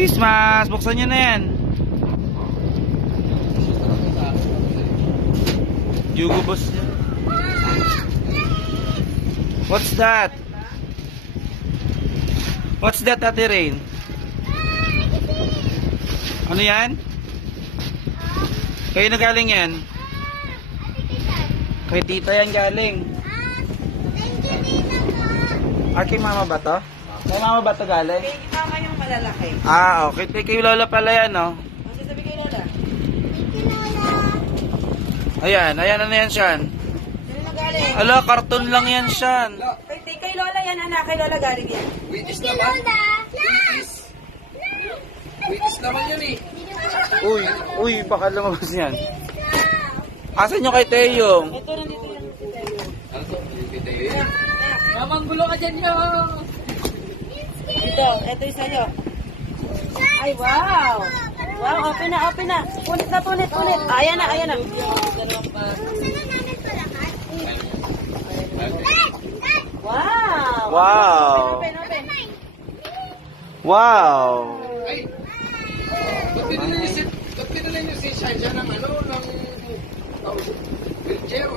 Christmas! Buksan nyo na yan. Yugo boss niya. What's that? What's that, Ate Rain? Ano yan? Kayo na galing yan? Kay tita yan galing. Kay mama ba to? Kay mama ba to galing? Kay mama yung malalaki. Okay. Kay Lola pala yan, no? Ano sabi kay Lola? Ayan, ano yan, Shan? Sino na galing? Ala, karton lang yan, Shan. Kay Lola yan, anak. Kay Lola galing yan. Waitis naman. Waitis naman yun eh. Uy, baka lumabas yan. Asan yung kay Teo? Ito, nandito yan. Ano to? Mamang gulo ka dyan yun. Ito yung sa'yo. Ay, wow. Wow, open na. Punit na. Ayan na. Wow. Wow. Open. Wow. Ay! Ba't pinala niyo si Shansha ng ano? Ng wheelchair?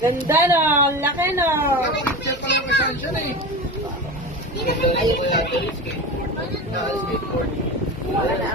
Ganda no. Laki no. Wheelchair pala yung Shansha na eh. Wala na.